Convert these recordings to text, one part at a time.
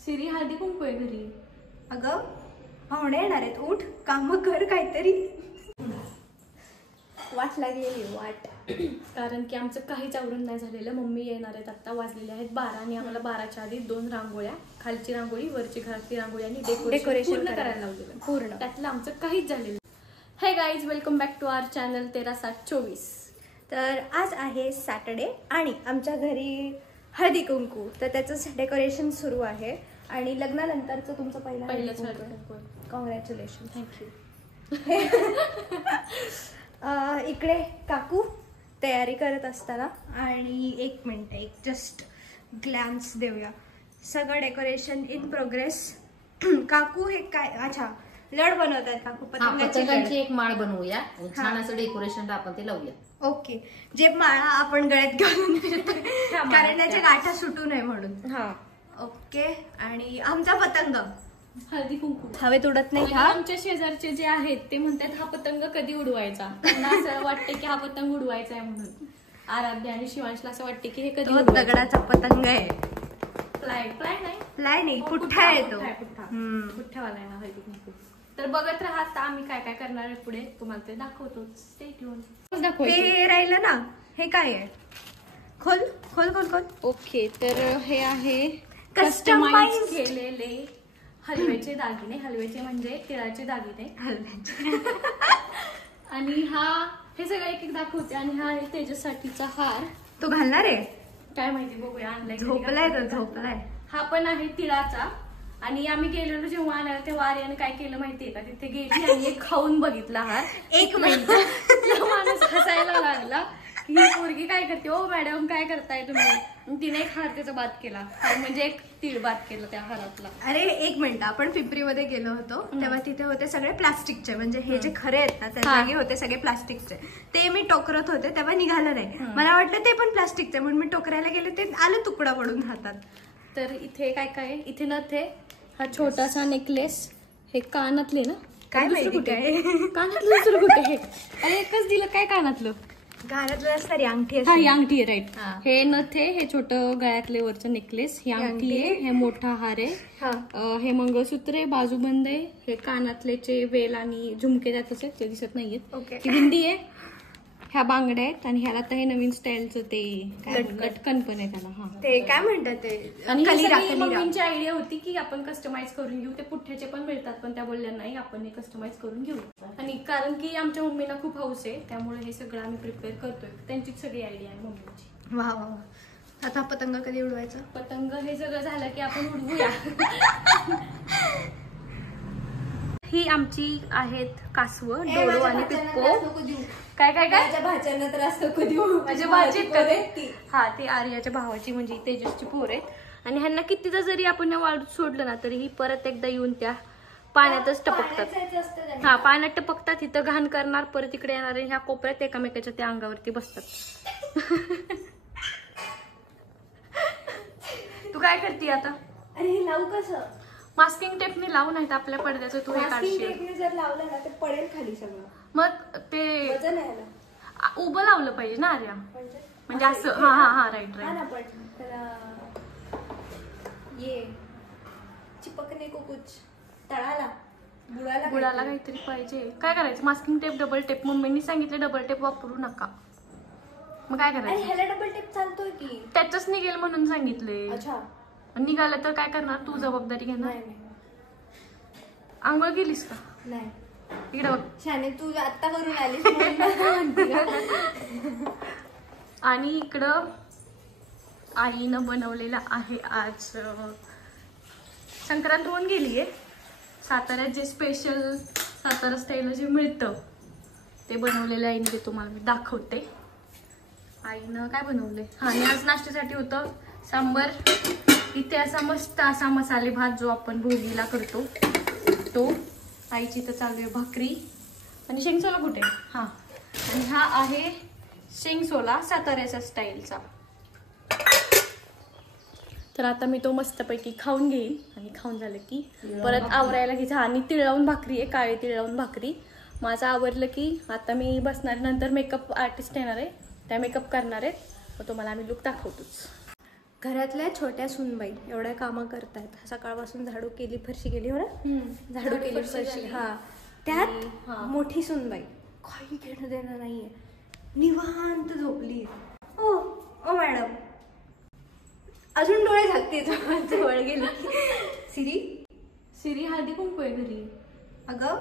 सिरी हळदी कुंकू आहे घरी. अगं पाहुणे येणार आहेत, उठ काम कर काहीतरी. वाट लागलेली वाट. कारण की आमचं काहीच आवरून नाही झालेलं. मम्मी येणार आहेत आता, वाजलेले आहेत 12 आणि आम्हाला 12च्या आधी 2 रांगोळ्या, खालची रांगोळी वरची घरातली रांगोळी आणि डेकोरेशन पूर्ण करायला लावलेलं. पूर्ण त्यातलं आमचं काहीच झालेलं. Hey guys, welcome back to our channel 13/7/24. तर आज आहे सॅटर्डे आणि आमच्या घरी हळदी कुंकू, तर त्याचंच डेकोरेशन सुरू आहे. आणि लग्नानंतरचं तुमचं पहिलंच हळदी कुंकू. कॉंग्रॅच्युलेशन. थँक्यू. इकडे काकू तयारी करत असताना, आणि एक मिनिट, एक जस्ट ग्लॅन्स देऊया. सगळं डेकोरेशन इन प्रोग्रेस. काकू हे काय, अच्छा लड बनवत आहेत काकू, पतंगाची एक माळ बनवूया आणि छान असं डेकोरेशन आपण ते लावूया. ओके, जे माळा आपण गळ्यात घालून कारण त्याच्या गाठा सुटू नये म्हणून. हा ओके. आणि आमचा पतंग हळदी कुंकू हवेत उडत नाही. आमच्या शेजारचे जे आहेत ते म्हणतात हा पतंग कधी उडवायचा. त्यांना असं वाटतं की हा पतंग उडवायचा आहे म्हणून. आराध्या आणि शिवांशला असं वाटतं की हे कधी दगडाचा पतंग आहे. फ्लाय नाही, पुठ्ठा आहे तो. पुठ्ठावाला आहे हा हळदी कुंकू. तर बघत राहा आता आम्ही काय काय करणार आहे पुढे, तुम्हाला ते दाखवतो. Stay tune. हे राहिलं ना, हे काय आहे, खोल खोल खोल खोल. ओके, तर हे आहे कस्टमाइज केलेले हलव्याचे दागिने. हलव्याचे म्हणजे तिळाचे दागिने. हलव्याचे. आणि हे सगळं एक एक दाखवते. आणि हा आहे तेजससाठीचा हार. तो घालणार आहे काय माहिती, बघूया. आणलाय, झोपलाय तो, झोपलाय. हा पण आहे तिळाचा. आणि आम्ही गेलेलो जेव्हा आल्यावर तेव्हा आर्याने काय केलं माहितीये का, तिथे गेली आणि एक खाऊन बघितला हार. एक मिनिट, माणूस हसायला लागला की ही पोरगी काय करते, ओ मॅडम काय करताय तुम्ही. तिने एक हार त्याचा बाद केला, म्हणजे एक तीळ बाद केलं त्या हारातला. अरे एक मिनिट, आपण पिंपरीमध्ये गेलो होतो तेव्हा तिथे होते सगळे प्लास्टिकचे, म्हणजे हे जे खरे आहेत ना त्या जागी होते सगळे प्लास्टिकचे. ते मी टोकरत होते तेव्हा निघालं नाही. मला वाटलं ते पण प्लास्टिकचे, म्हणून मी टोकरायला गेले, ते आलं तुकडा पडून हातात. तर इथे काय काय, इथे नथे, हा छोटासा नेकलेस, हे कानातले ना, काय माहिती काय कानातलं दुसरं कुठे आहे. अरे एकच दिलं काय कानातलं, घरातलं असणारी अंगठी. हा ही अंगठी आहे, राईट. हे नथे, हे छोटं गळ्यातले वरचं नेकलेस, ही अंगठी आहे, हे मोठा हार आहे, हे मंगळसूत्र आहे, बाजूबंद आहे, हे कानातलेचे वेल आणि झुमके जातच आहेत, ते दिसत नाहीयेत. ही बिंदी आहे, ह्या बांगड्या आहेत, आणि ह्याला तर हे नवीन स्टाईलचं ते लटकन पण आहे त्याला. हा ते काय म्हणतात ते. आणि मम्मींची आयडिया होती की आपण कस्टमाइज करून घेऊ. ते पुठ्ठ्याचे पण मिळतात, पण त्या बोलल्या नाही आपण हे कस्टमाइज करून घेऊ. आणि कारण की आमच्या मम्मीला खूप हौस आहे, त्यामुळे हे सगळं आम्ही प्रिपेअर करतोय. त्यांचीच सगळी आयडिया आहे मम्मीची. वा वा. आता पतंग कधी उडवायचा? पतंग हे सगळं झालं की आपण उडवूया. ही आमची आहेत कासवं, डोळो आणि पिक्को. काय काय काय भाच्यांना त्रास नको देऊ. माझ्या भाची कधी. हा, ते आर्याच्या भावाची म्हणजे तेजसची पोर आहेत. आणि ह्यांना कितीदा जरी आपण वाळूत सोडलं ना तरी ही परत एकदा येऊन त्या पाण्यातच टपकतात. हा, पाण्यात टपकतात, इथं घाण करणार, परत इकडे येणार, ह्या कोपऱ्यात एकामेकाच्या त्या अंगावरती बसतात. तू काय करते आता? अरे हे लावू कसं? मास्किंग टेपने लावून आहेत आपल्या पडद्याचं. तू हे काढशील, जर लावलं ना तर पडेल खाली सगळं. मग ते वजन आहे ना, उभं लावलं पाहिजे ना आर्या, म्हणजे असं. हा हा हा, राईट राईट. ये चिपकने को कुछ तळाला बुडाला काहीतरी पाहिजे. काय करायचं? Masking tape, double tape. मम्मींनी सांगितलं डबल टेप वापरू नका. मग काय करायचं? ह्याला डबल टेप चालतोय की? त्याच निघेल म्हणून सांगितले. अच्छा, निघालं तर काय करणार? तू जबाबदारी घेणार. आंघोळ गेलीस का? नाही. इकडे बघ शाने, तू आता करून आलीस. आणि इकडं आईनं बनवलेलं आहे आज संक्रांत होऊन गेलीये. साताऱ्यात जे स्पेशल सातारा स्टाईल जे मिळतं ते बनवलेलं आईने, ते तुम्हाला मी दाखवते. आईनं काय बनवले? हा, आणि आज नाश्त्यासाठी होतं सांबर. इथे असा मस्त असा मसाले भात जो आपण भोगीला करतो तो. आईची तर चालू आहे भाकरी. आणि शेंगसोला कुठे? हा, आणि हा आहे शेंगसोला साताऱ्याच्या स्टाईलचा. तर आता मी तो मस्तपैकी खाऊन घेईन, आणि खाऊन झालं की परत आवरायला घ्यायचं. आणि तिळ लावून भाकरी आहे, काळी तिळ लावून भाकरी. माझं आवरलं की आता मी बसणार. नंतर मेकअप आर्टिस्ट येणार आहे, त्या मेकअप करणार आहेत, मग तुम्हाला आम्ही लुक दाखवतोच. घरातल्या छोट्या सूनबाई एवढ्या कामं करतायत. सकाळपासून झाडू केली, फरशी केली, हो ना, झाडू केली, फरशी, हा, त्यात मोठी सूनबाई काही घेणं देणं नाहीये, निवांत झोपली. ओ ओ मॅडम, अजून डोळे झाकते, जवळ गेली. सिरी हळदी कुंकू आहे घरी. अगं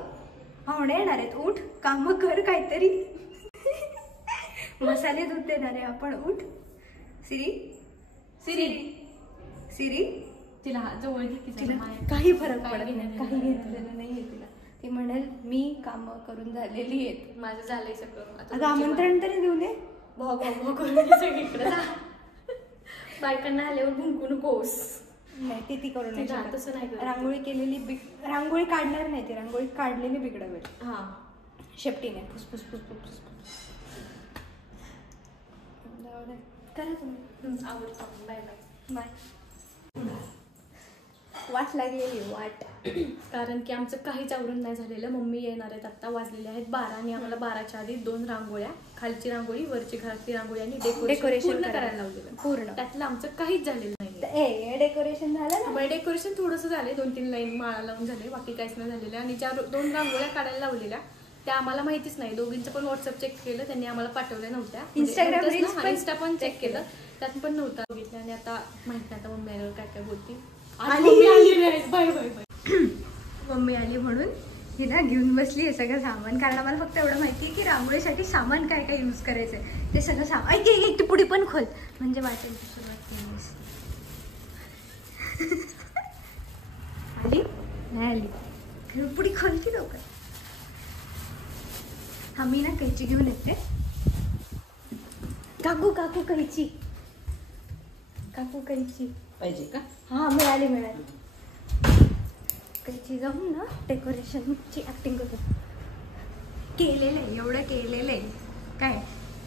पाहुणे येणार आहेत, उठ, काम कर काहीतरी. मसाले दूध देणार आहे आपण, उठ. सिरी तिला जवळ घे, तिला काही फरक पडत नाही, काही घेतलेलं नाहीये तिला. ती म्हणेल मी काम करून झालेली आहेत. माझं झालंय सगळं. अगं आमंत्रण तरी देऊ दे. भाऊ करून सगळीकडे बायकांना आल्यावर भुंकू नकोस. नाही ती करू नाही शकत. तसं नाही करत. रांगोळी केलेली रांगोळी काढणार नाही, ती रांगोळी काढलेली बिघडवेल. हा, शेपटीने फुसफुस फुसफुस. करा तुम्ही. आवडतो. Bye bye. बाय. वाट लागलेली वाट. कारण की आमचं काहीच आवरून नाही झालेलं. मम्मी येणार आहेत आता, वाजलेले आहेत 12 आणि आम्हाला 12च्या आधी 2 रांगोळ्या, खालची रांगोळी, वरची घरातली रांगोळी आणि डेकोरेशन पूर्ण करायला लावलेलं. पूर्ण त्यातलं आमचं काहीच झालेलं नाही. डेकोरेशन झालं ना. डेकोरेशन थोडंसं झाले, 2-3 लाईन माळा लावून झाले, बाकी काहीच नाही झालेलं. आणि ज्या 2 रांगोळ्या काढायला लावलेल्या त्या आम्हाला माहितीच नाही. दोघींचं पण व्हॉट्सअप चेक केलं, त्यांनी आम्हाला पाठवल्या नव्हत्या. इंस्टा पण चेक केलं, त्यात पण नव्हता बघितलं. आणि आता माहित नाही आता मम्मी आल्यावर काय काय बोलती. Bye bye bye. मम्मी आली म्हणून हिला घेऊन बसली हे सगळं सामान. कारण आम्हाला फक्त एवढं माहिती आहे की रांगोळीसाठी सामान काय काय यूज करायचंय, ते सगळं सामान. एक पुढे पण खोल म्हणजे वाटेल सुरुवात केली. आली नाही आली, पुढे खोलती लवकर. हा, मी ना कैची घेऊन येते. काकू कैची, काकू कैची पाहिजे का? हा, मिळाली. कैची जाऊन ना डेकोरेशनची ऍक्टिंग करतो. केलेलं आहे, एवढं केलेलं आहे काय.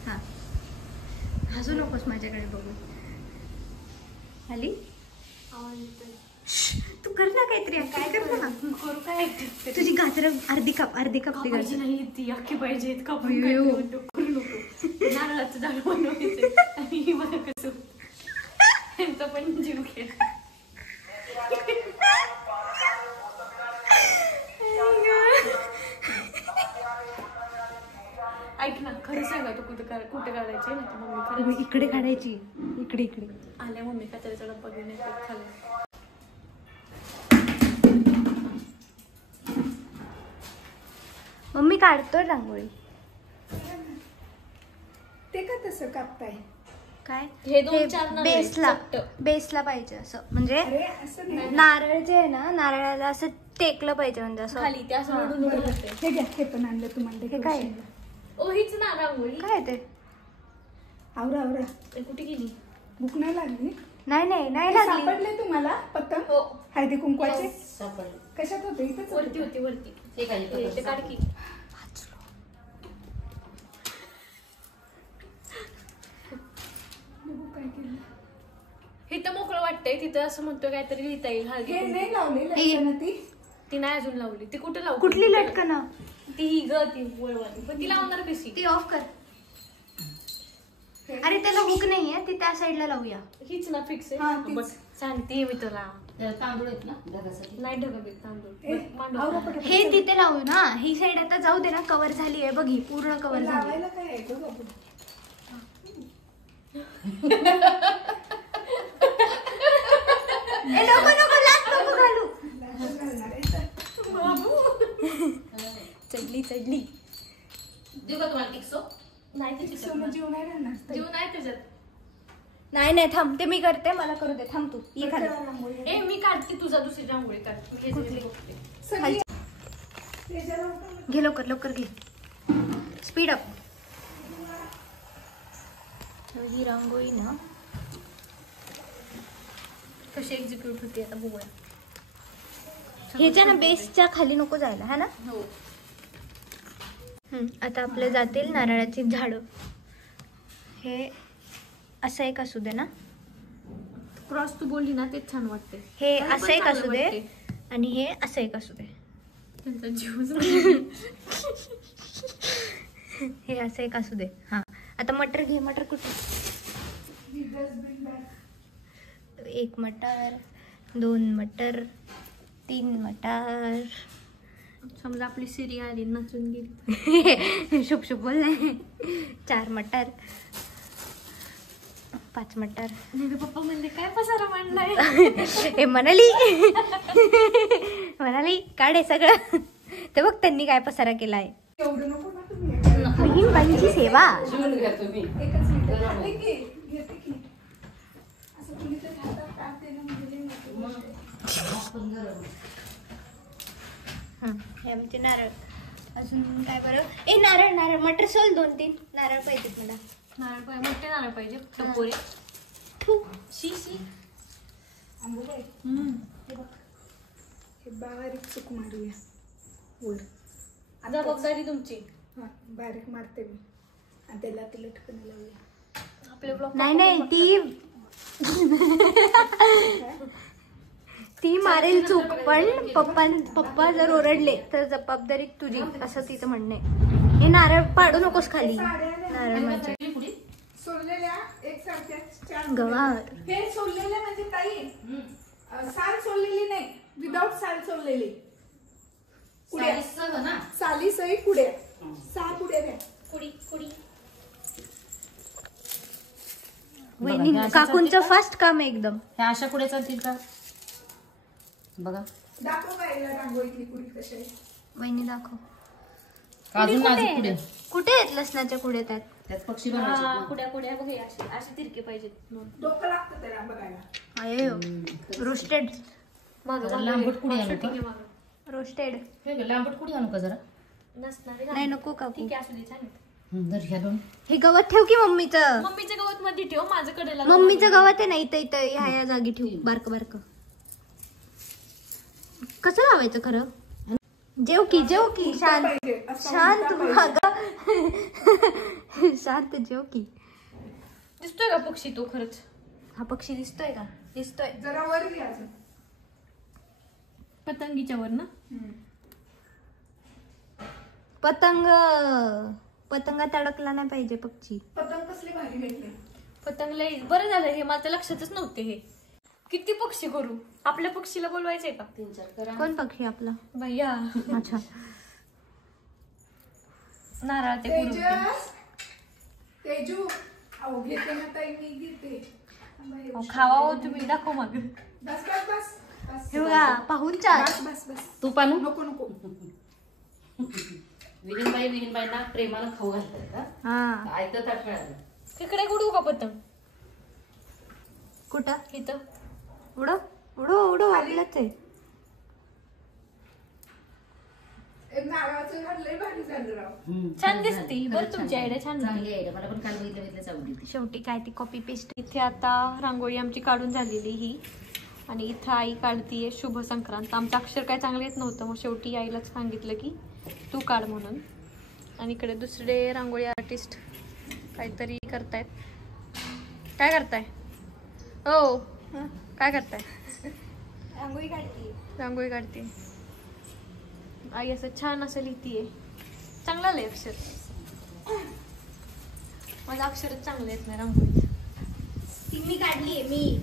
हा, हसू नकोस माझ्याकडे बघून. आली, तू कर ना काहीतरी. काय करतो ना, करू काय? तुझी गाजर अर्धी कापली कापायची नाही, ती अख्खी पाहिजे. अय्यो. करू नको. नारळाचं झाड बनवायचं आणि ही बघा कसं त्यांचा पण जीव घे. ऐक ना, खरं सांगा तू कुठे काढायची ना. मम्मी खरं इकडे काढायची, इकडे आल्या मम्मी कचऱ्याचा डब्बा घेऊन येतात खाली. मम्मी काढतोय रांगोळी. ते का तसं कापताय? काय हे 2-4 बेसला पाहिजे असं, म्हणजे अरे असं नाही. नारळ जे आहे ना, नारळाला असं टेकलं पाहिजे, म्हणजे असं खाली ते असं रडून बरं, उडवते. हे घ्या, हे पण आणलं तुम्हाला. हे काय? decorationला. ओ हीच ना रांगोळी. काय ते? आवरा ते कुठे गेली? भूक नाही लागली? नाही हे लागली. सापडले तुम्हाला पतंग? हो, हळदी कुंकवाचे सापडलं. कशात होते? इथंच वरती होते. वरती. हे काय ते काढ की. बघू काय केलं. इथं मोकळं वाटतंय, तिथं असं म्हणतोय काहीतरी लिहिता येईल. हळदी हे कुंकू. नाही लावलेलं ना ती? ती नाही अजून लावली. ती कुठे लावू? कुठली लटकन? ती ग ती वळवाली, पण ती लावणार कशी? ती ऑफ कर. अरे त्याला हुक नाहीये, ती त्या साईडला लावूया. हीच ना फिक्स हा, आहे. तीच. बघ सांगते मी तुला. तांदूळ आहेत ना ढगासाठी. नाही ढगबीत तांदूळ. ए, बघ, मांडव. आवरा पटापट. हे तिथे लावू ना, ही साईड आता जाऊ दे ना. कव्हर झाली आहे बघ, ही पूर्ण कव्हर झाली. लावायला काय आहे गं बाबू? नको लाच नको घालू. लाजून घालणार आहे तर. चढली. देऊ का तुम्हाला टिक्सो? नाही त्याची सोनं जीव नाही राहणार ताई. जीव नाही त्याच्यात. नाही थांब, ते मी करते, मला करू दे. थांब तू ये खाली. करा रांगोळी. ए मी काढते, तुझा दुसरी रांगोळी काढ. मी हे जे बघते. सगळी त्याच्यावर पण घे लवकर घे. Speed up. ही रांगोळी ना कशी एक्झिक्यूट होते आता बघूया. ह्याच्या ना बेसच्या खाली नको जायला, है ना. हो. आता आपले जातील नारळाची झाडं. हे असं एक असू दे ना, क्रॉस तू बोलली ना, तेच छान वाटते. हे मला असं पण एक चांगलं असू दे वाटते. आणि हे असं एक असू दे. त्यांचा जीवच नाही. हे असं एक असू दे. हा, आता मटर घे. मटर कुठे? Dustbin bag. 1 मटर, 2 मटर, 3 मटर. समजा आपली सिरी आली नसून गेली. शुभ शुभ बोल नाही. 4 मटर, 5 मटर. पप्पा म्हणले काय पसारा मांडलाय. हे म्हणाली काढे सगळं. ते बघ त्यांनी काय पसारा केलाय. एवढं नको ना तुम्ही. बहीणबाईंची सेवा. शिवून घ्या तुम्ही. एकच मिनिट खाते की घेते की असं तुम्ही तर हातात काढते ना म्हणजे हे आमचे नारळ. अजून काय बरं. ए नारळ नारळ मटर सोल 2-3 नारळ पाहिजेत मला. नारळ पाहिजे, मोठे नारळ पाहिजे टपोरे. शी शी. आंबोबाई हे बघ, हे बारीक चूक मारूया वर. जबाबदारी तुमची. हा बारीक मारते मी आणि त्याला ते लटकन लावूया. आपले ब्लॉग नाही ती मारेल चूक, पण पप्पा जर ओरडले तर जबाबदारी तुझी, असं तिचं म्हणणं आहे. हे नारळ पाडू नकोस खाली. नारळ म्हणजे सोललेल्या एकसारख्या 4 गवार. हे सोललेल्या म्हणजे ताई साल सोललेली नाही, विदाउट साल सोललेली कुड्या. सालीसह ना. साली सही कुड्या. 6 कुड्या द्या. कुडी. वहिनी काकूंचं फास्ट काम आहे एकदम. ह्या अशा कुड्या चालतील का? बघा दाखव बाईला रांगोळीतली कुडी कशी आहे. वहिनी दाखव. अजून नाजूक कुड्या. कुठे आहेत लसणाच्या कुड्या त्यात? त्यात पक्षी बनवायचे ना. कुड्या बघ, असे तिरके पाहिजेत. डोकं लागतं त्याला बघायला. आहे रोस्टेड. जरा लांबट कुडी आणू का? रोस्टेड हे घे, लांबट कुडी आणू का जरा? नसणारे नाही नको काकू. ठीक आहे, असू दे, छान आहेत. धर ह्या दोन. हे गवत ठेव की मम्मीचं. मम्मीच्या गवत मध्ये ठेव, माझं कडेला मम्मीचं गवत आहे ना इथं ह्या जागी ठेव. बारक बारक. कसं लावायचं खरं? जेव की शांत पाहिजे असं शांत उलटा बघा. शांत जेव की. दिसतोय का पक्षी तो खरंच? हा पक्षी दिसतोय का? दिसतोय. पाहिजे. जरा वर घ्या अजून. पतंगीच्या वर ना. पतंगात अडकला नाही पाहिजे पक्षी. पतंग कसली भारी भेटले. पतंग लय बरं झालं, हे माझ्या लक्षातच नव्हते. हे किती पक्षी करू? आपल्या पक्षीला बोलवायचंय का? 3-4 करा. कोण पक्षी आपला? भैया अच्छा. नारळ ते करू. तेजस तेजू अहो घेते ना ताई मी घेते. खावा हो तुम्ही, दाखव मग. बस बस बस बस हे बघा पाहूनच्या. बस बस बस तूप आणू? नको नको. विहीनबाईंना प्रेमानं खाऊ घालतात. हा ऐकत ताट मिळालं. तिकडे उडवू का पतंग? कुठं? इथं उडो आपलंच आहे. नारळाचं झाड लय भारी झालं राव. छान दिसते. बरं तुमची आयडिया छान झाली. चांगली आहे. मला पण काल बघितलं आवडली ती. शेवटी काय ती कॉपी पेस्ट. इथे आता रांगोळी आमची काढून झालेली ही, आणि इथं आई काढतीये शुभ संक्रांत. आमचं अक्षर काय चांगलं येत नव्हतं, मग शेवटी आईलाच सांगितलं की तू काढ म्हणून. आणि इकडे दुसरे रांगोळी आर्टिस्ट काहीतरी करतायत. काय करताय? हो काय करताय? रांगोळी काढते. रांगोळी काढते आई. असं छान असं लिहितीये. चांगलं आलंय अक्षर. माझं अक्षरच चांगलं येत नाही रांगोळीत. ती मी काढलीये मी.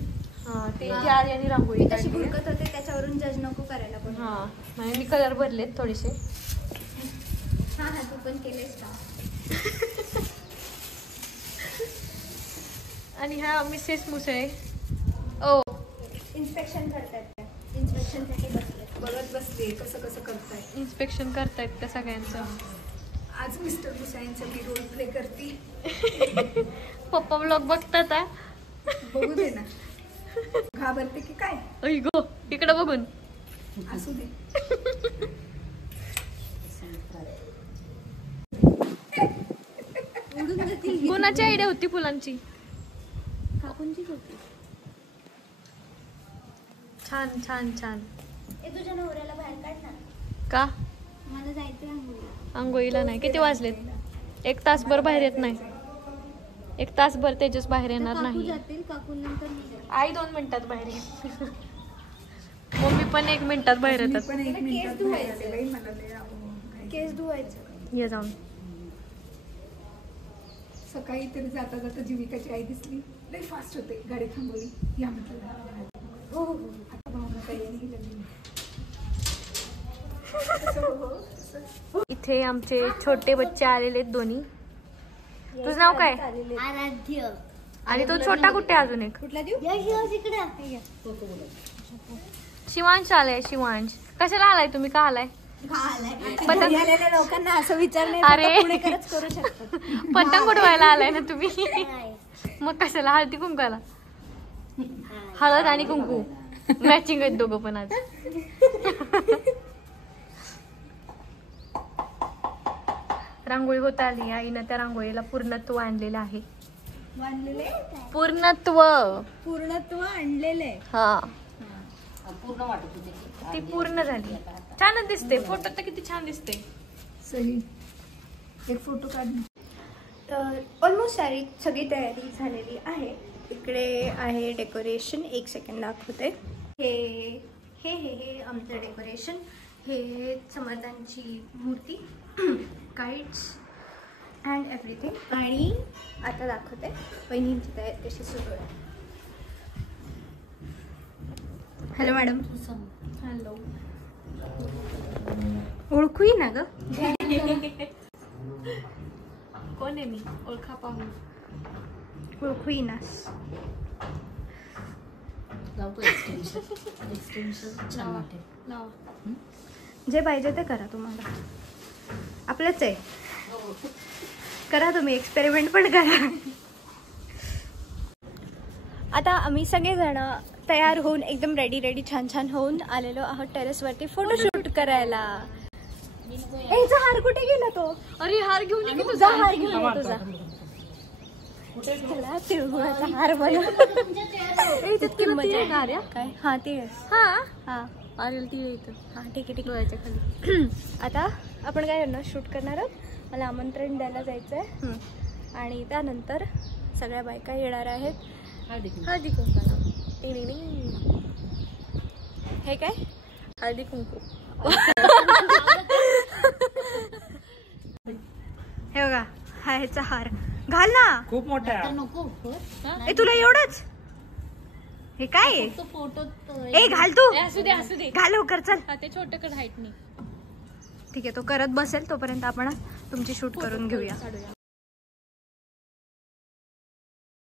हा ते आर्य आणि रांगोळी तशी काढली. भुरकत होते त्याच्यावरून जज नको करायला पण. हा म्हणजे मी कलर भरलेत थोडेसे. हा तू पण केलेस का? आणि ह्या मिसेस मुसळे ओ इन्स्पेक्शन करतात. इन्स्पेक्शनसाठी बसले. बघत बसले कसं कसं करताय. इन्स्पेक्शन करतायत त्या सगळ्यांचं. आज मिस्टर मुसाईंसाठी रोल प्ले करती. पप्पा ब्लॉग बघतात हा. बघू दे ना. घाबरते की काय? ऐ गो इकडं बघून. असू दे. उडून जातील. कोणाची आयडिया होती फुलांची? काकूंचीच होती. छान छान छान. तुझ्या नवऱ्याला बाहेर काढ ना. का? मला जायचं आंघोळीला. आंघोळीला नाही. किती वाजलेत? 1 तासभर बाहेर येत नाही. 1 तासभर तेजस बाहेर येणार काकू नाही. जातील. काकू नंतर मी जाईल. आई 2 मिनिटात बाहेर येईल. मम्मी पण 1 मिनिटात बाहेर मी येतात. पण 1 केस मिनिटात धुवायचे. बाहेर आले बाई. मला लय आवडलं. केस धुवायचं. ये जाऊन. सकाळी तरी जाता जाता जीविकाची आई दिसली. लई फास्ट होते. गाडी थांबवली या म्हटलं. हो हो हो. आता भावना काही नाही लागली. इथे आमचे छोटे बच्चे आलेले आहेत दोन्ही. तुझं नाव काय? आराध्य. आणि तो छोटा कुठे आहे अजून एक? कुठला देऊ? शिवांश आलाय. शिवांश कशाला आलाय तुम्ही? का आलाय? पतंग आलेल्या लोकांना असं विचारणे अरे. पुणेकरच करू शकतात. पतंग उडवायला आलाय ना तुम्ही? मग कशाला? हळदी कुंकाला. हळद आणि कुंकू मॅचिंग आहेत दोघं पण आज. रांगोळी होत आली. आईनं त्या रांगोळीला पूर्णत्व आणलेलं आहे. पूर्णत्व आणलेले. हा पूर्ण वाटत होते ती पूर्ण झाली. छानच दिसते. फोटो तर किती छान दिसते. सही. एक फोटो काढ. तर ऑलमोस्ट सगळी तयारी झालेली आहे. इकडे आहे डेकोरेशन. एक सेकंड दाखवते. हे हे हे हे आमचं डेकोरेशन. हे समर्थांची मूर्ती, काइट्स अँड एव्हरीथिंग. आणि आता दाखवते वहिनींची तयारी कशी सुरू आहे. Hello madam. हॅलो. ओळखूही ना ग. कोण आहे मी? ओळखा पाहू. ओळखूही नास. लावतो एक्सटेन्शन छान वाटेल. लावा. जे पाहिजे ते करा. तुम्हाला आपलंच आहे. करा तुम्ही. एक्सपेरिमेंट पण करा. आता आम्ही सगळेजण तयार होऊन एकदम रेडी छान छान होऊन आलेलो आहोत टेरेसवरती फोटोशूट करायला. याचा हार कुठे गेला तो? अरे हार घेऊन ये की तुझा तुझा. हार घेऊन ये तुझा. त्याला तिळगुळाचा हार बनव. किती मजा आहे. काय? हा ते हा हा अरे ती इथं. हा ठीक आहे ठीक डोळ्याच्या खाली. आहे. आता आपण काय करणार? शूट करणार आहोत. मला आमंत्रण द्यायला जायचं आहे. आणि त्यानंतर सगळ्या बायका येणार आहेत. हळदी कुंकाला. हे काय? हळदी कुंकू. हे बघा. हा ह्याचा हार घाल ना. खूप मोठा आहे. नको ए तुला एवढंच? हे काय आहे? फोटो ए घाल तू. असू दे असू दे. घाल लवकर चल. हा ते छोटं हाईट नाही. ठीक आहे. तो करत बसेल तोपर्यंत आपण तुमची शूट करून घेऊया.